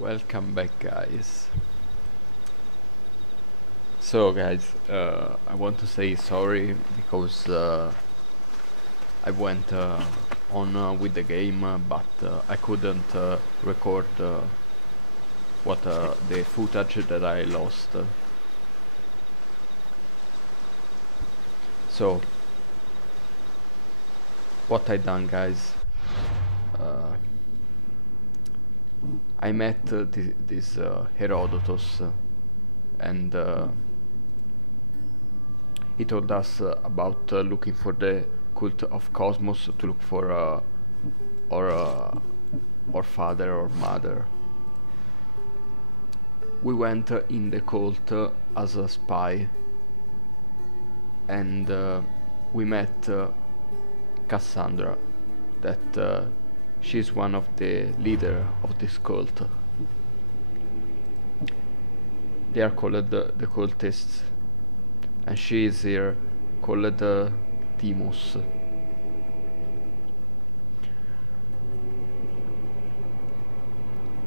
Welcome back, guys. So, guys, I want to say sorry because I went on with the game, but I couldn't record what the footage that I lost. So, what I done, guys? Uh, I met this Herodotus, and he told us about looking for the cult of Cosmos to look for or father or mother. We went in the cult as a spy, and we met Cassandra, that she's one of the leader of this cult. They are called the cultists, and she is here called Timus.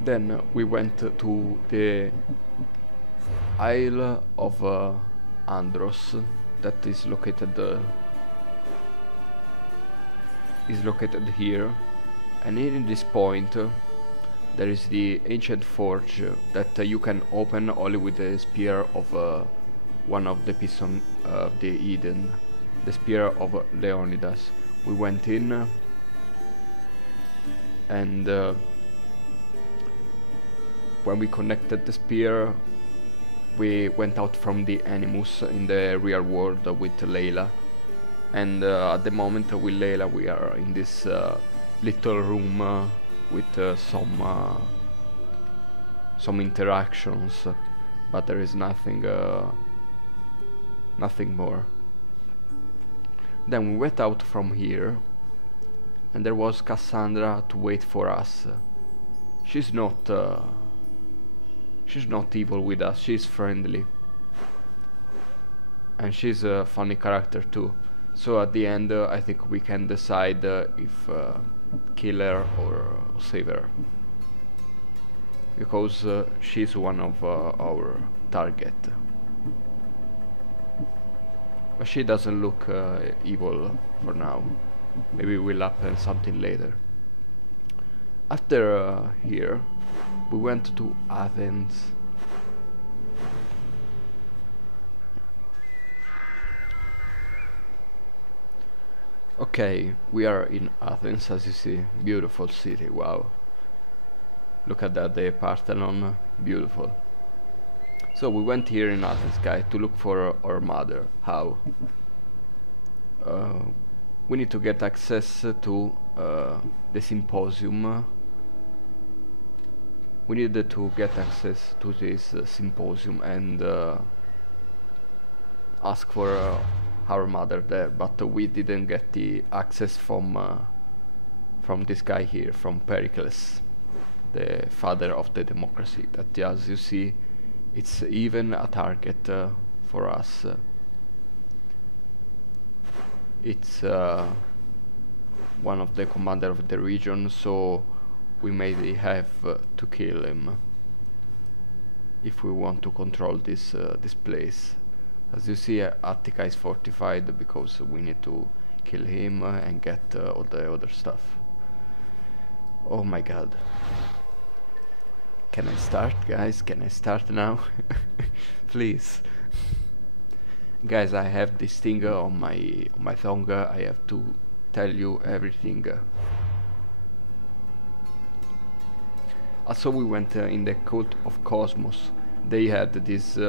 Then we went to the Isle of Andros, that is located here, and in this point there is the ancient forge that you can open only with the spear of one of the Piston of the Eden, the spear of Leonidas. We went in and when we connected the spear, we went out from the Animus in the real world with Layla. And at the moment with Layla we are in this little room with some interactions, but there is nothing more. Then we went out from here, and there was Cassandra to wait for us. She's not evil with us, she's friendly. And she's a funny character too. So at the end I think we can decide if kill her or save her. Because she's one of our target. But she doesn't look evil for now. Maybe will happen something later. After here, we went to Athens. Okay, we are in Athens, as you see. Beautiful city, wow. Look at that, the Parthenon, beautiful. So we went here in Athens, guys, to look for our mother. How? We need to get access to the symposium. We needed to get access to this symposium and ask for our mother there, but we didn't get the access from this guy here, from Pericles, the father of the democracy. That, as you see, it's even a target for us. It's one of the commander of the region, so we may have to kill him if we want to control this place. As you see, Attica is fortified because we need to kill him and get all the other stuff. Oh my god. Can I start, guys? Can I start now? Please. Guys, I have this thing on my tongue. I have to tell you everything. Also, we went in the cult of Cosmos. They had this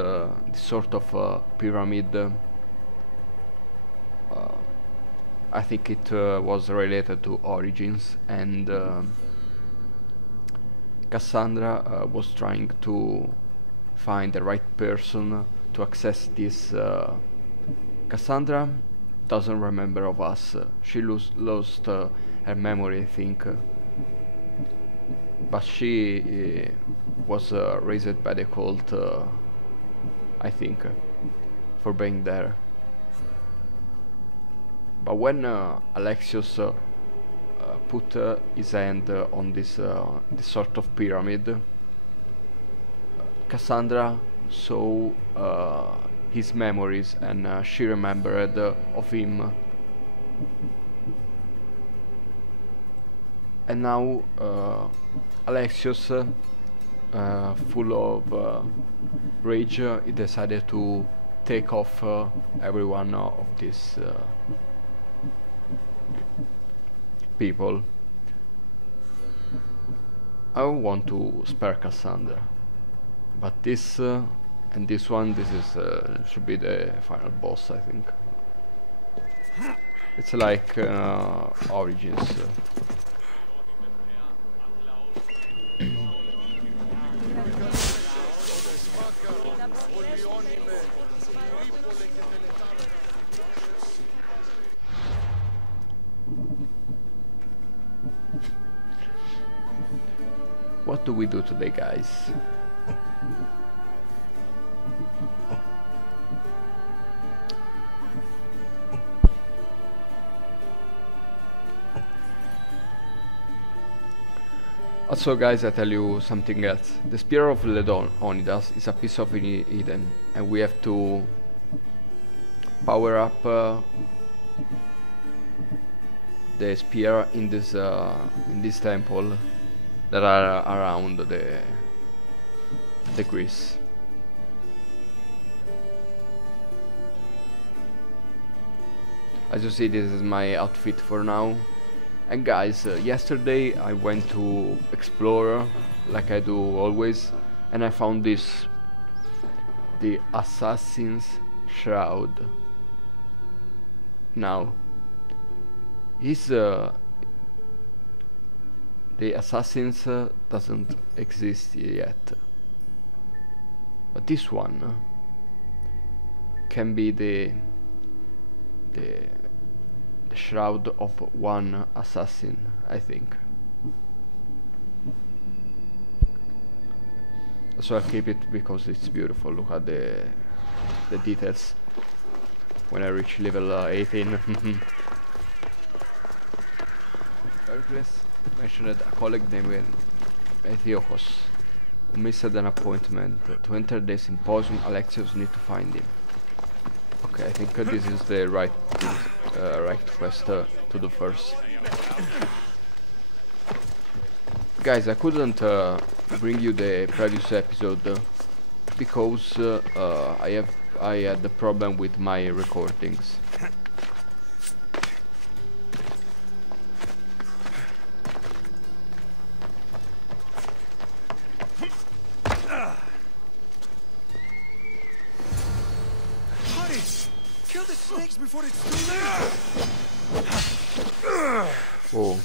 sort of pyramid. I think it was related to Origins, and Cassandra was trying to find the right person to access this. Cassandra doesn't remember of us. She lost her memory, I think. But she was raised by the cult, I think, for being there. But when Alexios put his hand on this sort of pyramid, Cassandra saw his memories, and she remembered of him. And now Alexios, full of rage, he decided to take off every one of these people. I want to spare Cassandra, but this and this one, this is should be the final boss, I think. It's like Origins. What do we do today, guys? Also, guys, I tell you something else. The Spear of Leonidas is a piece of Eden, and we have to power up the spear in this temple that are around the Greece. As you see, this is my outfit for now. And guys, yesterday I went to explore, like I do always, and I found this, the Assassin's Shroud. Now, the Assassins doesn't exist yet, but this one can be the shroud of one assassin, I think. So I'll keep it because it's beautiful. Look at the details. When I reach level 18. Pericles mentioned a colleague named Antiochus who missed an appointment to enter the symposium. Alexios need to find him. Okay, I think this is the right quest to do first. Guys, I couldn't bring you the previous episode because I had the problem with my recordings. Before it's too late. Whoa.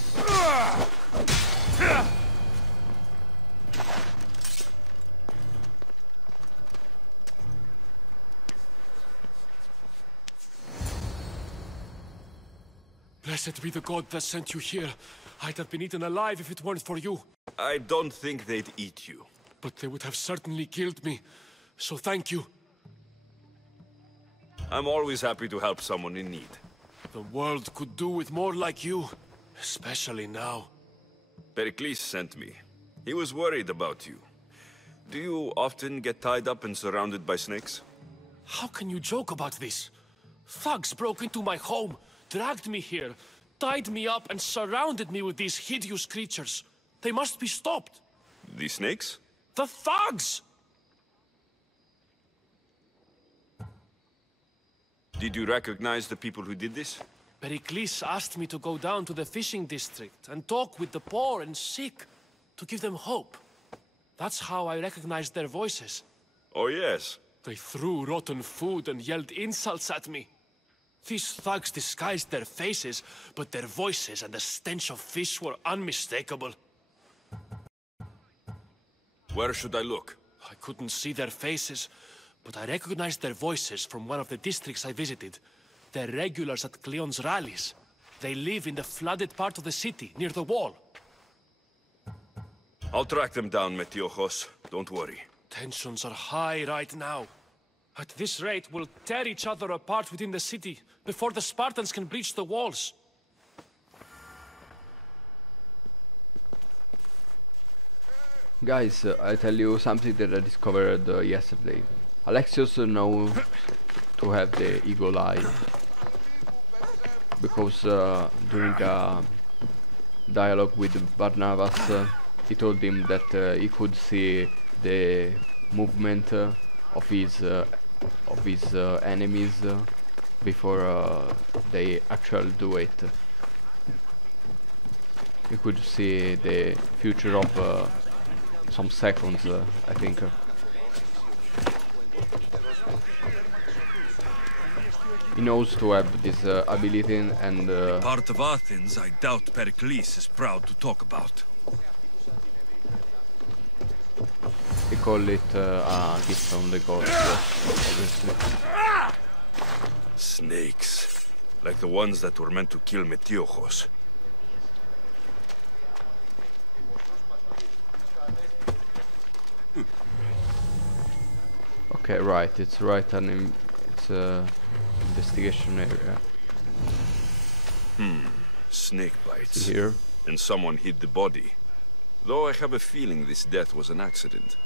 Blessed be the god that sent you here. I'd have been eaten alive if it weren't for you. I don't think they'd eat you. But they would have certainly killed me. So thank you. I'm always happy to help someone in need. The world could do with more like you. Especially now. Pericles sent me. He was worried about you. Do you often get tied up and surrounded by snakes? How can you joke about this? Thugs broke into my home, dragged me here, tied me up and surrounded me with these hideous creatures. They must be stopped. The snakes? The thugs! Did you recognize the people who did this? Pericles asked me to go down to the fishing district and talk with the poor and sick, to give them hope. That's how I recognized their voices. Oh yes. They threw rotten food and yelled insults at me. These thugs disguised their faces, but their voices and the stench of fish were unmistakable. Where should I look? I couldn't see their faces, but I recognized their voices from one of the districts I visited. They're regulars at Cleon's rallies. They live in the flooded part of the city, near the wall. I'll track them down, Metiochos. Don't worry. Tensions are high right now. At this rate, we'll tear each other apart within the city, before the Spartans can breach the walls. Guys, I tell you something that I discovered yesterday. Alexios knows to have the eagle eye because during a dialogue with Barnabas, he told him that he could see the movement of his enemies before they actually do it. He could see the future of some seconds, I think. He knows to have this ability and Part of Athens I doubt Pericles is proud to talk about. they call it a gift from the gods, obviously. Snakes. Like the ones that were meant to kill Metiochos. Okay, right, it's right, and it's investigation area. Snake bites. Here. And someone hid the body. Though I have a feeling this death was an accident.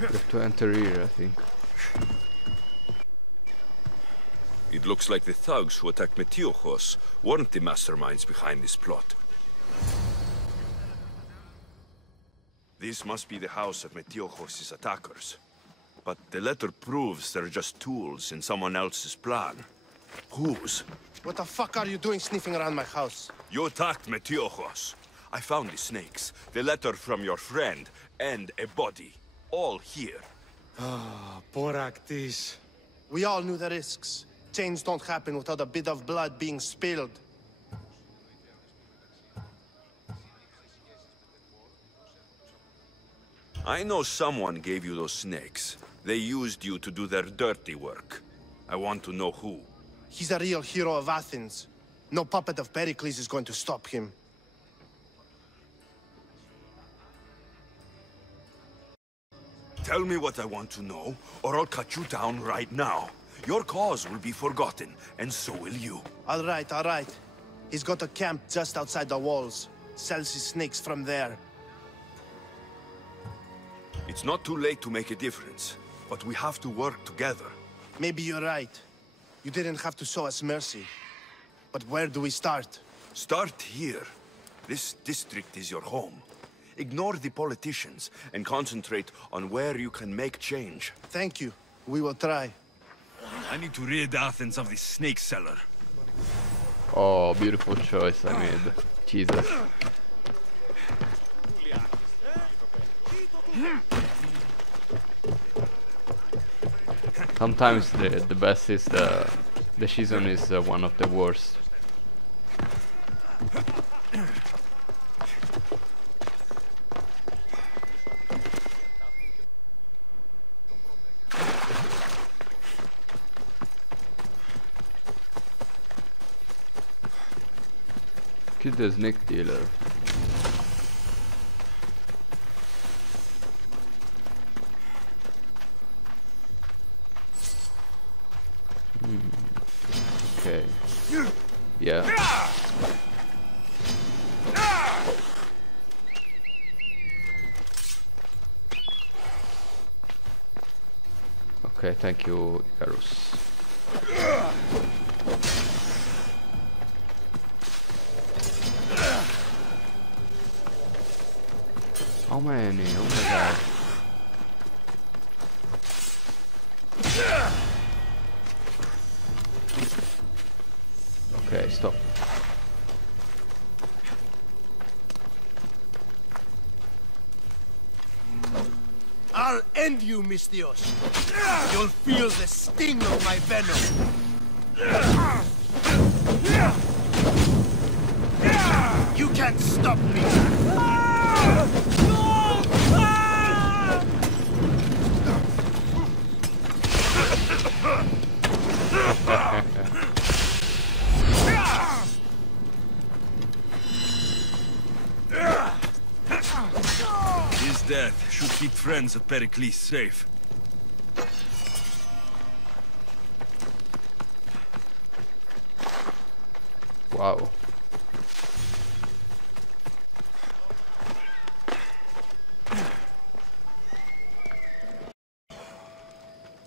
You have to enter here, I think. It looks like the thugs who attacked Metiochos weren't the masterminds behind this plot. This must be the house of Metiochos' attackers. But the letter proves they're just tools in someone else's plan. Whose? What the fuck are you doing sniffing around my house? You attacked Metiochos. I found the snakes, the letter from your friend, and a body. All here. Boraktis. We all knew the risks. Change don't happen without a bit of blood being spilled. I know someone gave you those snakes. They used you to do their dirty work. I want to know who. He's a real hero of Athens. No puppet of Pericles is going to stop him. Tell me what I want to know, or I'll cut you down right now. Your cause will be forgotten, and so will you. All right, all right. He's got a camp just outside the walls. Sells his snakes from there. It's not too late to make a difference, but we have to work together. Maybe you're right. You didn't have to show us mercy. But where do we start? Start here. This district is your home. Ignore the politicians and concentrate on where you can make change. Thank you. We will try. I need to rid Athens of this snake seller. Oh, beautiful choice I made. Jesus. Sometimes the best is the season is one of the worst. Kill the snake dealer. Okay. Yeah. Okay, thank you, Icarus. How many? Oh my god. Okay, stop. I'll end you, Mystios. You'll feel the sting of my venom. You can't stop me. death should keep friends of Pericles safe. Wow.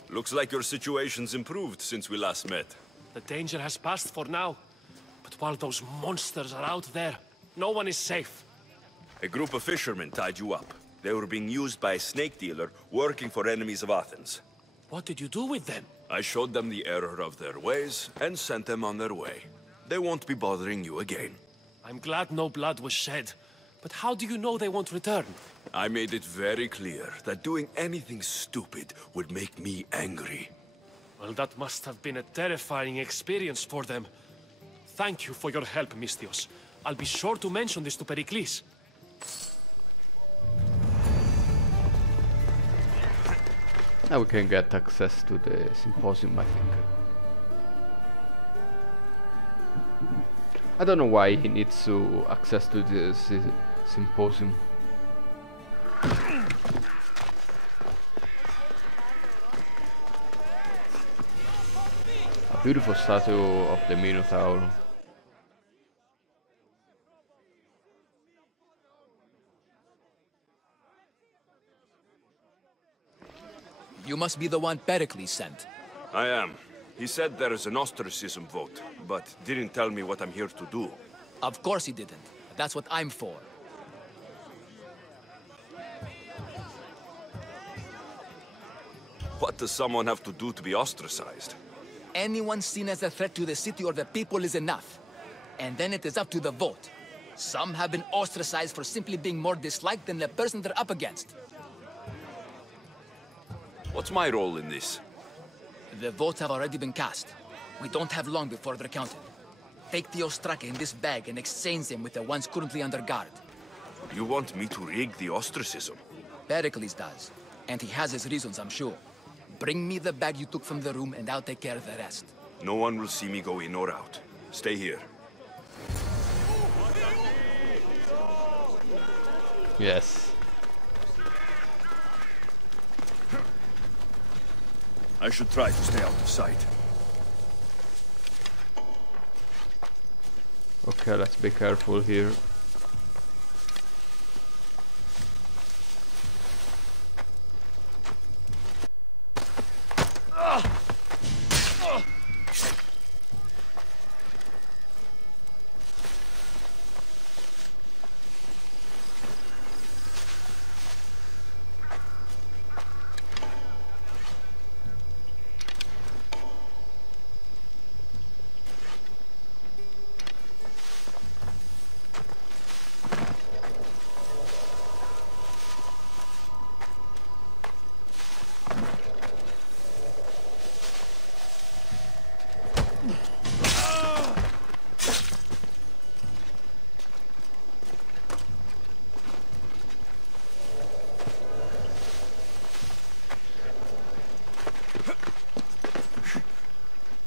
Looks like your situation's improved since we last met. The danger has passed for now. But while those monsters are out there, no one is safe. A group of fishermen tied you up. They were being used by a snake dealer working for enemies of Athens. What did you do with them? I showed them the error of their ways and sent them on their way. They won't be bothering you again. I'm glad no blood was shed. But how do you know they won't return? I made it very clear that doing anything stupid would make me angry. Well, that must have been a terrifying experience for them. Thank you for your help, Misthios. I'll be sure to mention this to Pericles. Now we can get access to the symposium, I think. I don't know why he needs to access to the symposium. A beautiful statue of the Minotaur. You must be the one Pericles sent. I am. He said there is an ostracism vote, but didn't tell me what I'm here to do. Of course he didn't. That's what I'm for. What does someone have to do to be ostracized? Anyone seen as a threat to the city or the people is enough. And then it is up to the vote. Some have been ostracized for simply being more disliked than the person they're up against. What's my role in this? The votes have already been cast. We don't have long before they're counted. Take the Ostraka in this bag and exchange them with the ones currently under guard. You want me to rig the ostracism? Pericles does. And he has his reasons, I'm sure. Bring me the bag you took from the room and I'll take care of the rest. No one will see me go in or out. Stay here. Yes. I should try to stay out of sight. Okay, let's be careful here.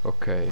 Okay.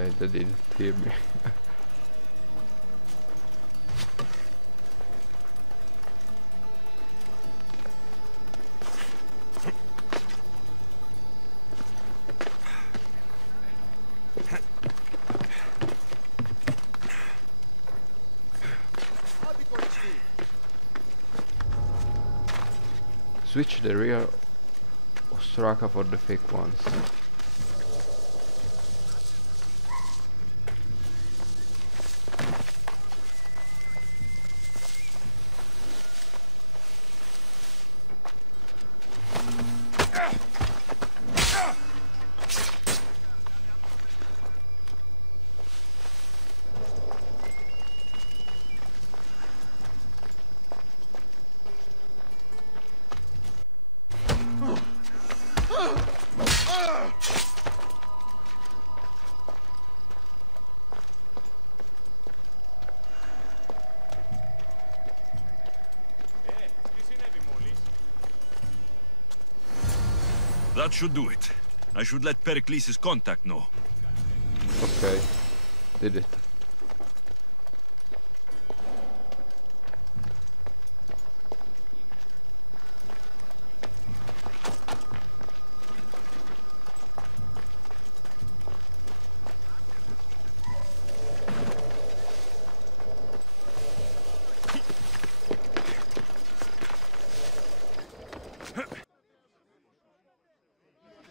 Okay, they didn't hear me. Switch the rear Ostraka for the fake ones. That should do it. I should let Pericles' contact know. Okay, did it.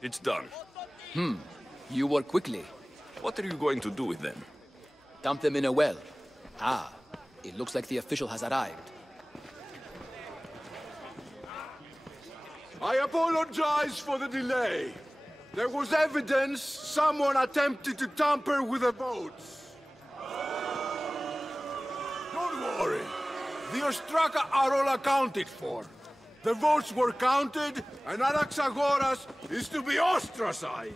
It's done. You work quickly. What are you going to do with them? Dump them in a well. Ah, it looks like the official has arrived. I apologize for the delay. There was evidence someone attempted to tamper with the votes. Don't worry. The Ostraka are all accounted for. The votes were counted, and Anaxagoras is to be ostracized.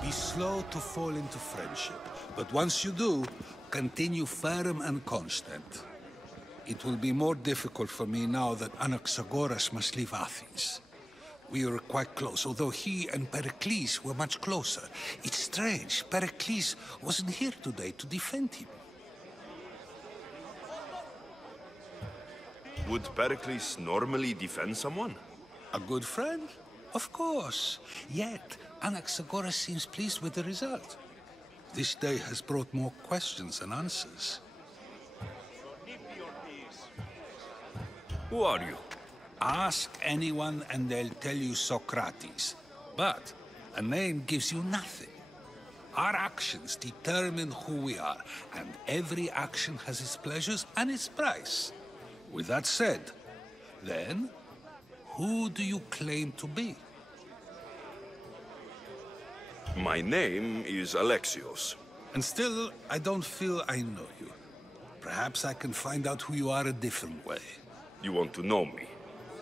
Be slow to fall into friendship, but once you do, continue firm and constant. It will be more difficult for me now that Anaxagoras must leave Athens. We were quite close, although he and Pericles were much closer. It's strange, Pericles wasn't here today to defend him. Would Pericles normally defend someone? A good friend? Of course. Yet, Anaxagoras seems pleased with the result. This day has brought more questions than answers. Who are you? Ask anyone and they'll tell you Socrates. But a name gives you nothing. Our actions determine who we are, and every action has its pleasures and its price. With that said, then, who do you claim to be? My name is Alexios. And still, I don't feel I know you. Perhaps I can find out who you are a different way. You want to know me?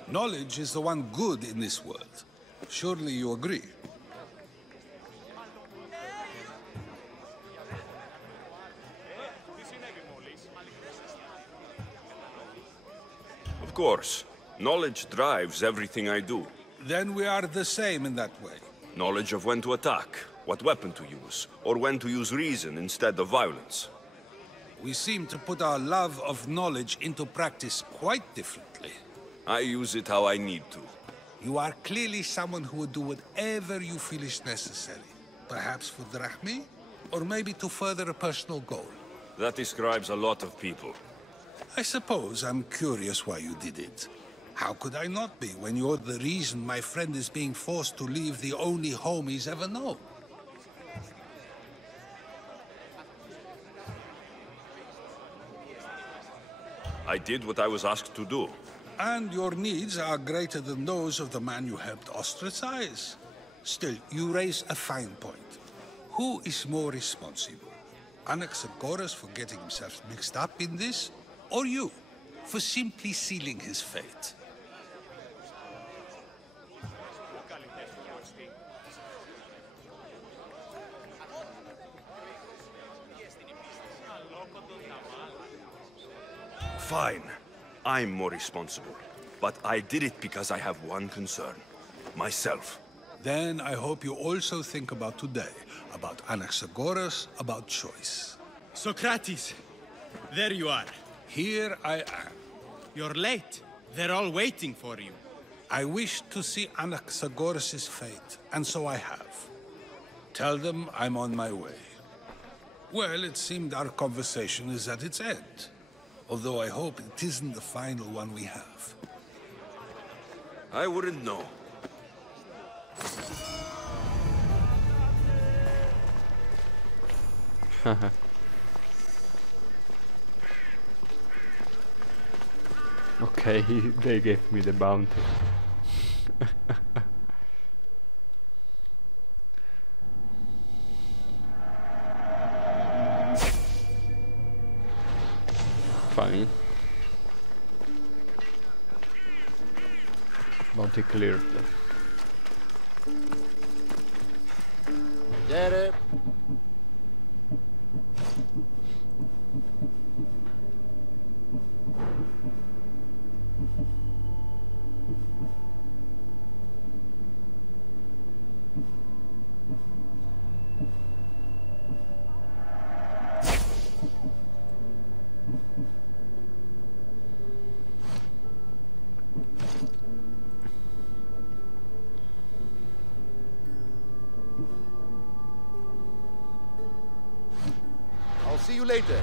Knowledge is the one good in this world. Surely you agree? Of course. Knowledge drives everything I do. Then we are the same in that way. Knowledge of when to attack, what weapon to use, or when to use reason instead of violence. We seem to put our love of knowledge into practice quite differently. I use it how I need to. You are clearly someone who would do whatever you feel is necessary. Perhaps for drachmi, or maybe to further a personal goal. That describes a lot of people. I suppose I'm curious why you did it. How could I not be when you're the reason my friend is being forced to leave the only home he's ever known? I did what I was asked to do. And your needs are greater than those of the man you helped ostracize. Still, you raise a fine point. Who is more responsible? Anaxagoras for getting himself mixed up in this? Or you, for simply sealing his fate? Fine. I'm more responsible. But I did it because I have one concern. Myself. Then I hope you also think about today. About Anaxagoras, about choice. Socrates! There you are. Here I am. You're late. They're all waiting for you. I wish to see Anaxagoras' fate, and so I have. Tell them I'm on my way. Well, it seemed our conversation is at its end. Although I hope it isn't the final one we have. I wouldn't know. Okay, they gave me the bounty. Fine. Bounty cleared. Get it. I'll see you later.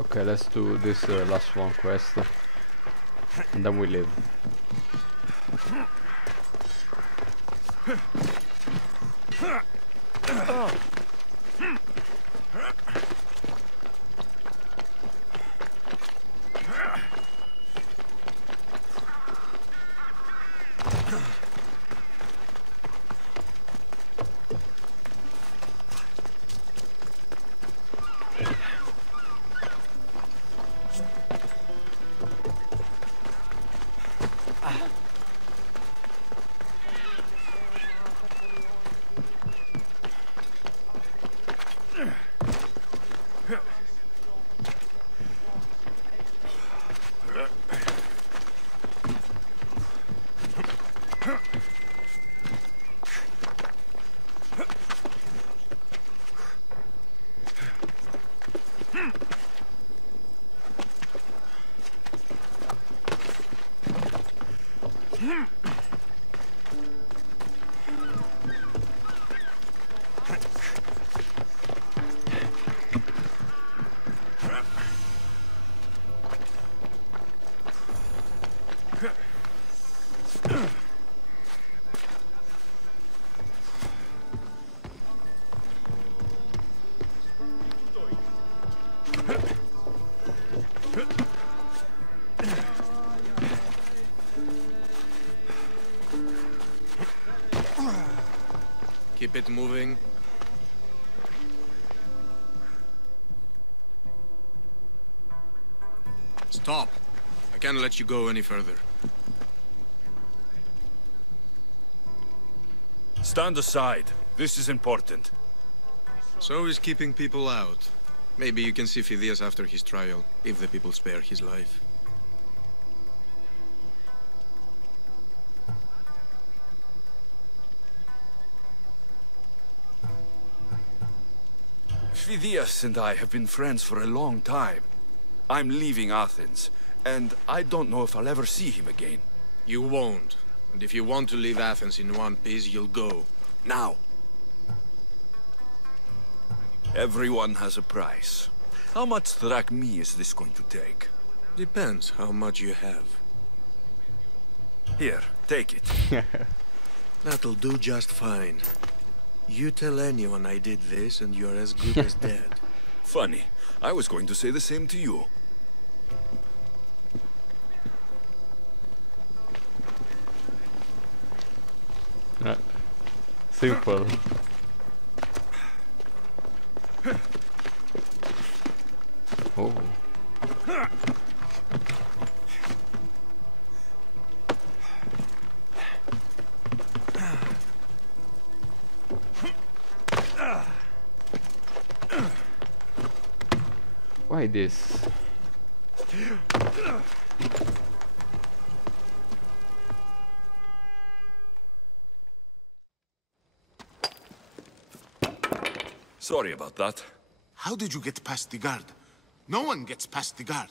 Okay, let's do this last one quest, and then we leave. Keep it moving. Stop. I can't let you go any further. Stand aside. This is important. So is keeping people out. Maybe you can see Phidias after his trial, if the people spare his life. Phidias and I have been friends for a long time. I'm leaving Athens, and I don't know if I'll ever see him again. You won't. And if you want to leave Athens in one piece, you'll go. Now. Everyone has a price. How much drachmae is this going to take? Depends how much you have. Here, take it. That'll do just fine. You tell anyone I did this, and you're as good as dead. Funny. I was going to say the same to you. Simple. Oh. Why this? Sorry about that. How did you get past the guard? No one gets past the guard.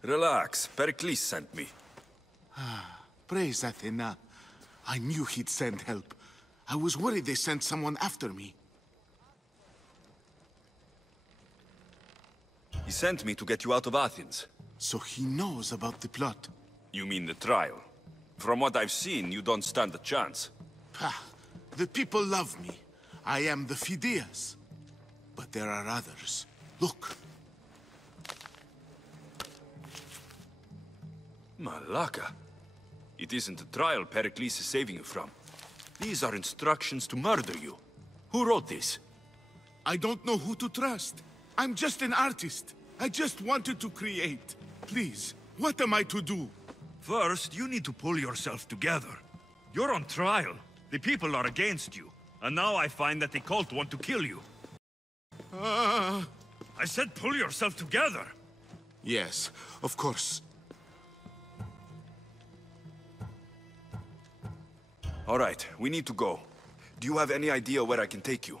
Relax. Pericles sent me. Praise Athena. I knew he'd send help. I was worried they sent someone after me. He sent me to get you out of Athens. So he knows about the plot. You mean the trial? From what I've seen, you don't stand a chance. Pah, the people love me. I am the Phidias. But there are others. Look. Malaka. It isn't a trial Pericles is saving you from. These are instructions to murder you. Who wrote this? I don't know who to trust. I'm just an artist. I just wanted to create. Please, what am I to do? First, you need to pull yourself together. You're on trial. The people are against you. And now I find that the cult want to kill you. I said pull yourself together. Yes, of course. All right, we need to go. Do you have any idea where I can take you?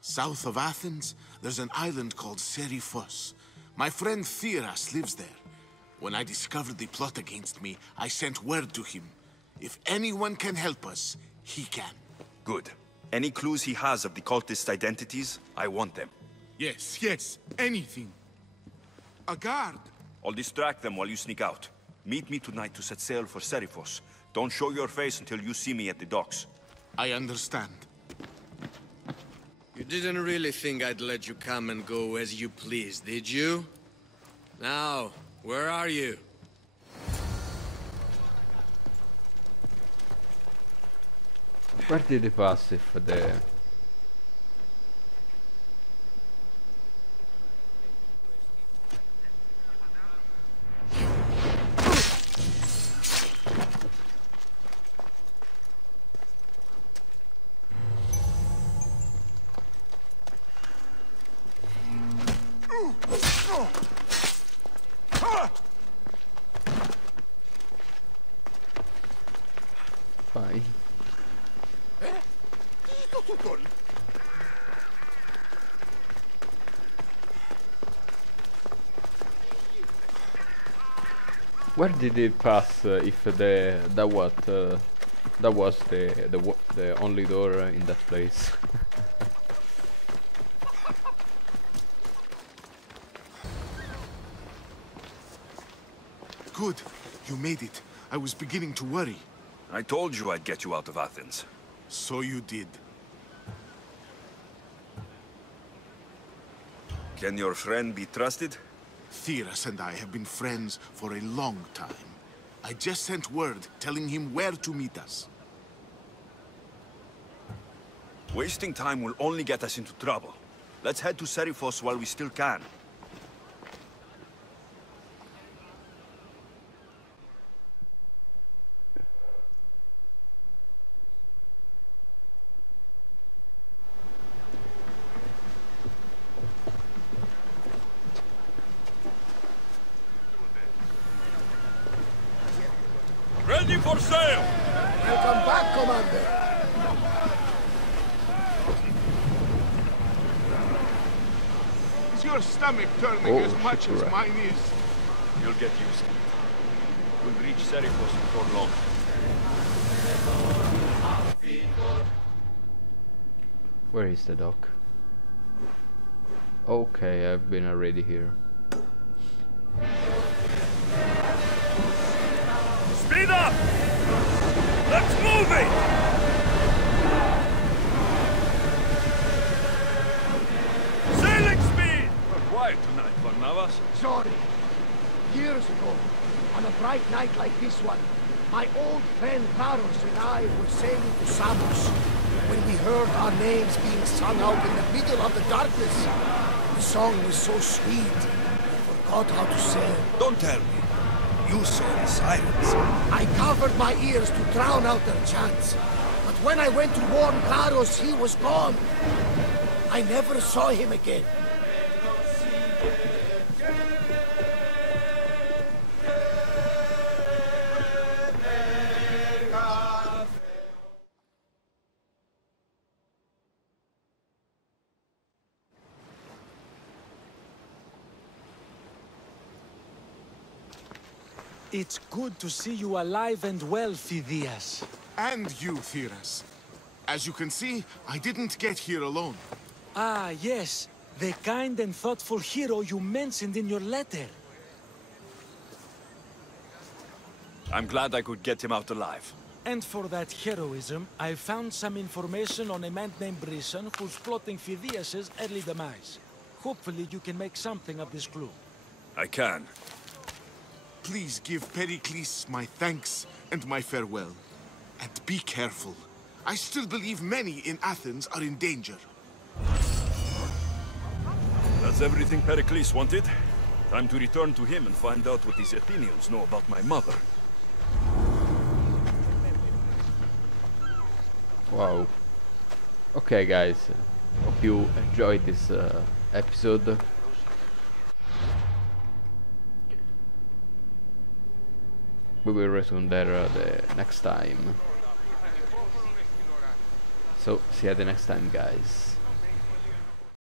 South of Athens, there's an island called Seriphos. My friend Theras lives there. When I discovered the plot against me, I sent word to him. If anyone can help us, he can. Good. Any clues he has of the cultist identities, I want them. Yes, yes, anything. A guard. I'll distract them while you sneak out. Meet me tonight to set sail for Seriphos. Don't show your face until you see me at the docks. I understand. You didn't really think I'd let you come and go as you please, did you? Now, where are you? Where did he pass if the... Fine. Where did it pass? If that was the only door in that place. Good. You made it. I was beginning to worry. I told you I'd get you out of Athens. So you did. Can your friend be trusted? Theras and I have been friends for a long time. I just sent word telling him where to meet us. Wasting time will only get us into trouble. Let's head to Seriphos while we still can. Ready for sail! Welcome back, Commander! Is your stomach turning as much as mine is? You'll get used to it. will reach Serifos before long. Where is the dock? Okay, I've been already here. Speed up! Let's move it! Sailing speed! We're quiet tonight, Barnabas. Sorry. Years ago, on a bright night like this one, my old friend Karos and I were sailing to Samos when we heard our names being sung out in the middle of the darkness. The song was so sweet, I forgot how to sing. Don't tell me. You saw the sirens. I covered my ears to drown out their chants. But when I went to warn Karos, he was gone. I never saw him again. It's good to see you alive and well, Phidias. And you, Theras. As you can see, I didn't get here alone. Ah, yes. The kind and thoughtful hero you mentioned in your letter. I'm glad I could get him out alive. And for that heroism, I found some information on a man named Brisson who's plotting Phidias' early demise. Hopefully you can make something of this clue. I can. Please give Pericles my thanks and my farewell. And be careful. I still believe many in Athens are in danger. That's everything Pericles wanted. Time to return to him and find out what these Athenians know about my mother. Wow. Okay, guys. Hope you enjoyed this episode. We will resume there the next time. So, see you the next time, guys.